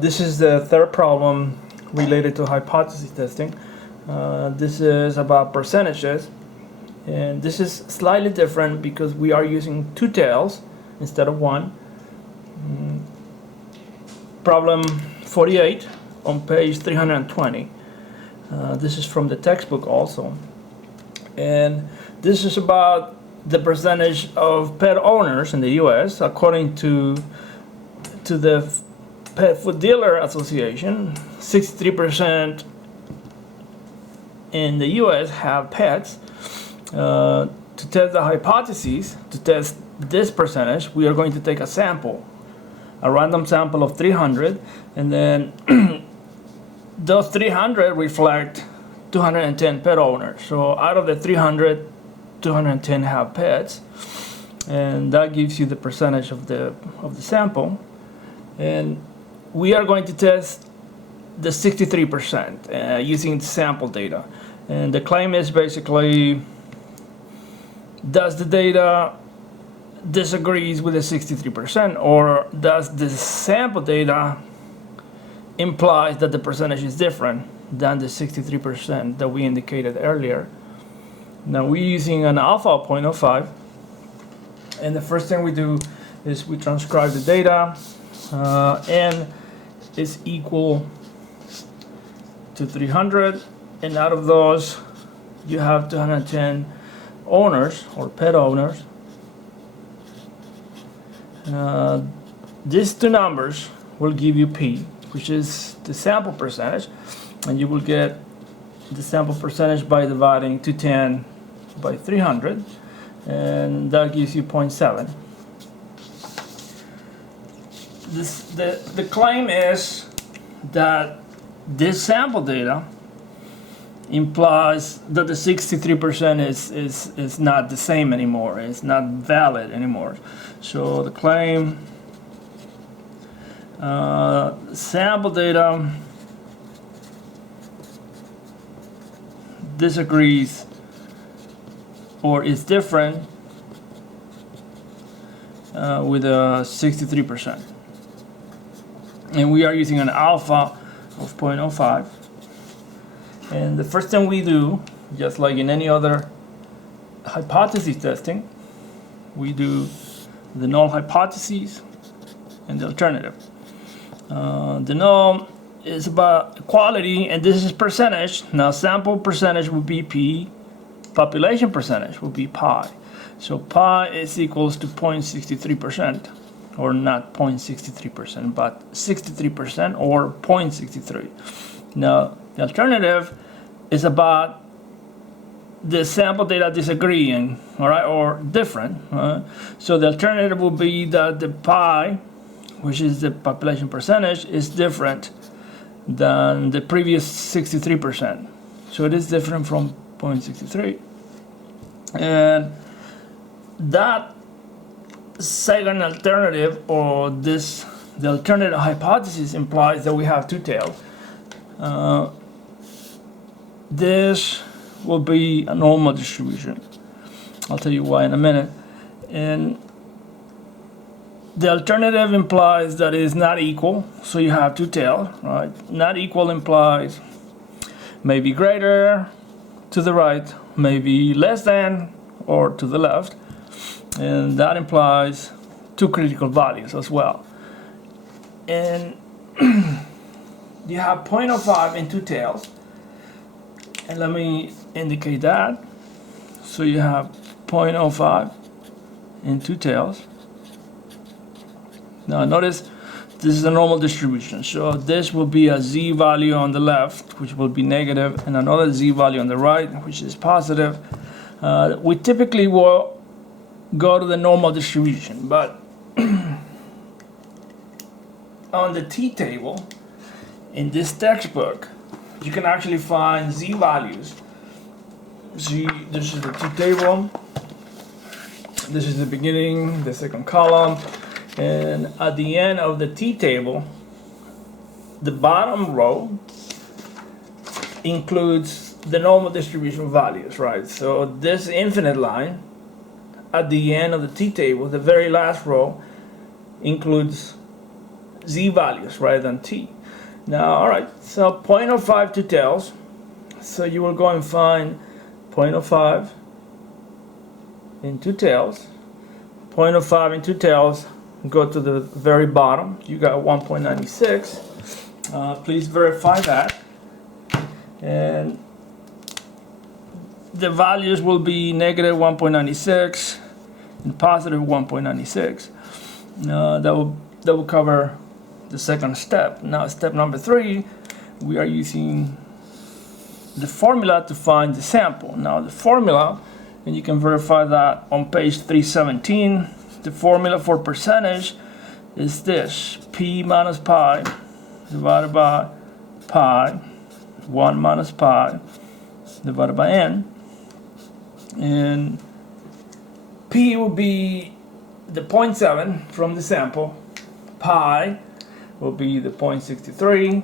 This is the third problem related to hypothesis testing. This is about percentages, and this is slightly different because we are using two tails instead of one. Problem 48 on page 320. This is from the textbook also, and this is about the percentage of pet owners in the U.S. according to the Pet Food Dealer Association. 63% in the U.S. have pets. To test the hypotheses, to test this percentage, we are going to take a sample, a random sample of 300, and then those 300 reflect 210 pet owners. So out of the 300, 210 have pets, and that gives you the percentage of the sample. And we are going to test the 63% using sample data. And the claim is basically, does the data disagrees with the 63%, or does the sample data implies that the percentage is different than the 63% that we indicated earlier? Now we're using an alpha of 0.05, and the first thing we do is we transcribe the data. N is equal to 300, and out of those you have 210 owners or pet owners. These two numbers will give you P, which is the sample percentage, and you will get the sample percentage by dividing 210 by 300, and that gives you 0.7. The claim is that this sample data implies that the 63% is not the same anymore, it's not valid anymore. So the claim, sample data disagrees or is different with a 63%. And we are using an alpha of 0.05. And the first thing we do, just like in any other hypothesis testing, we do the null hypothesis and the alternative. The null is about equality, and this is percentage. Now sample percentage would be P, population percentage would be pi. So pi is equals to 0.63%, or not 0.63%, but 63%, or 0.63. Now the alternative is about the sample data disagreeing, all right, or different. So the alternative will be that the pi, which is the population percentage, is different than the previous 63%. So it is different from 0.63. And that second alternative, or the alternative hypothesis, implies that we have two tails. This will be a normal distribution. I'll tell you why in a minute. And the alternative implies that it is not equal, so you have two tails, right? Not equal implies maybe greater to the right, maybe less than or to the left, and that implies two critical values as well. And you have 0.05 in two tails, and let me indicate that. So you have 0.05 in two tails. Now notice this is a normal distribution, so this will be a z value on the left, which will be negative, and another z value on the right, which is positive. We typically will go to the normal distribution, but on the t-table in this textbook, you can actually find z values. Z, this is the t-table, this is the beginning, the second column, and at the end of the t-table, the bottom row includes the normal distribution values, right? So this infinite line at the end of the t-table, the very last row, includes z values rather than t. Now, all right, so 0.05 two tails. So you will go and find 0.05 in two tails. 0.05 in two tails. Go to the very bottom. You got 1.96. Please verify that. And the values will be negative 1.96 and positive 1.96. That will cover the second step. Now, step number 3, we are using the formula to find the sample. Now, the formula, and you can verify that on page 317, the formula for percentage is this: p minus pi divided by pi, 1 minus pi divided by n. And p will be the 0.7 from the sample, pi will be the 0.63,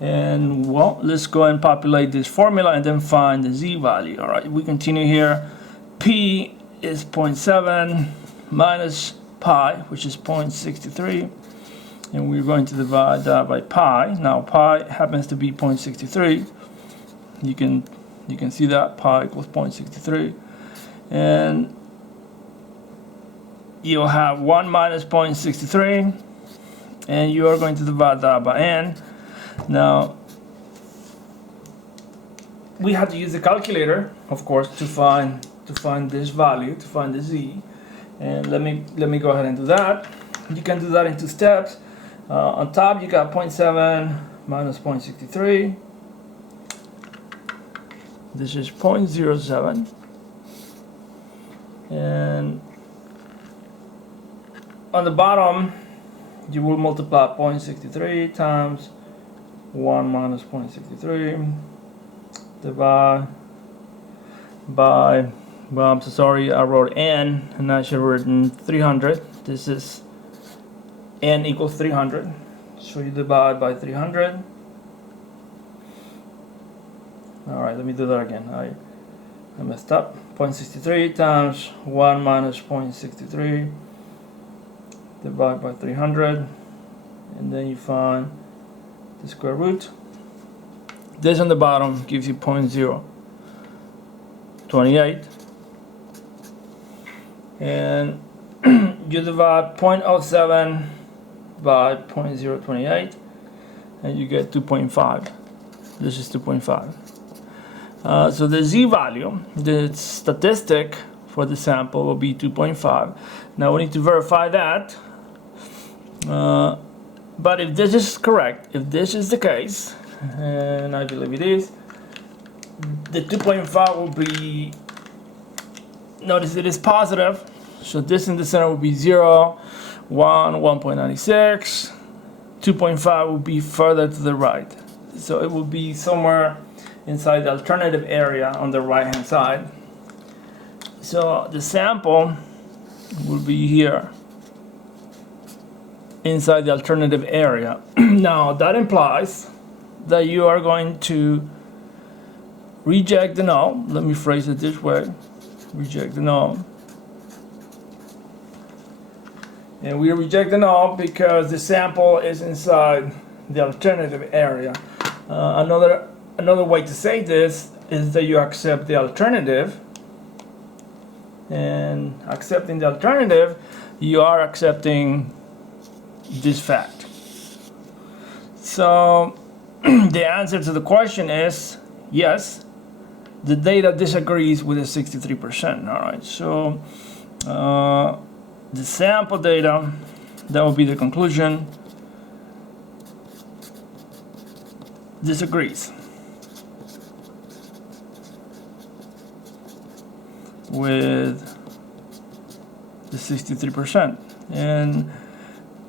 and well, let's go and populate this formula and then find the z value. All right, we continue here. P is 0.7 minus pi, which is 0.63, and we're going to divide that by pi. Now pi happens to be 0.63. You can see that pi equals 0.63, and you'll have 1 minus 0.63, and you are going to divide that by n. Now, we have to use the calculator, of course, to find this value, to find the z. And let me go ahead and do that. You can do that in 2 steps. On top, you got 0.7 minus 0.63. This is 0.07. And on the bottom, you will multiply 0.63 times 1 minus 0.63 divided by, well, I'm so sorry, I wrote n and I should have written 300. This is n equals 300. So you divide by 300. Alright, let me do that again. I messed up. 0.63 times 1 minus 0.63 divide by 300, and then you find the square root. This on the bottom gives you 0.028, and you divide 0.07 by 0.028 and you get 2.5. This is 2.5. So the z value, the statistic for the sample, will be 2.5. Now we need to verify that. But if this is correct, if this is the case, and I believe it is, the 2.5 will be, notice it is positive, so this in the center will be 0, 1, 1.96, 2.5 will be further to the right. So it will be somewhere inside the alternative area on the right hand side. So the sample will be here, inside the alternative area. Now that implies that you are going to reject the null. Let me phrase it this way: reject the null. And we reject the null because the sample is inside the alternative area. Another way to say this is that you accept the alternative, and accepting the alternative, you are accepting this fact. So the answer to the question is yes, the data disagrees with the 63%. All right, so the sample data, that will be the conclusion, disagrees with the 63%. And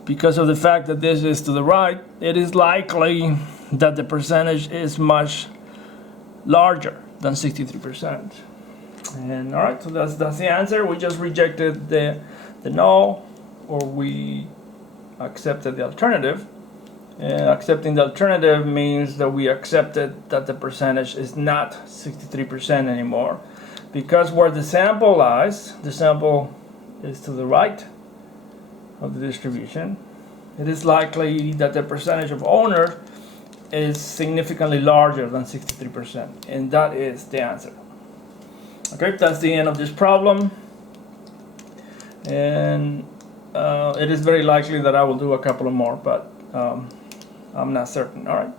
because of the fact that this is to the right, it is likely that the percentage is much larger than 63%. And all right, so that's the answer. We just rejected the null, or we accepted the alternative. And accepting the alternative means that we accepted that the percentage is not 63% anymore, because where the sample lies, the sample is to the right of the distribution, it is likely that the percentage of owners is significantly larger than 63%, and that is the answer. Okay, that's the end of this problem, and it is very likely that I will do a couple of more, but I'm not certain. All right.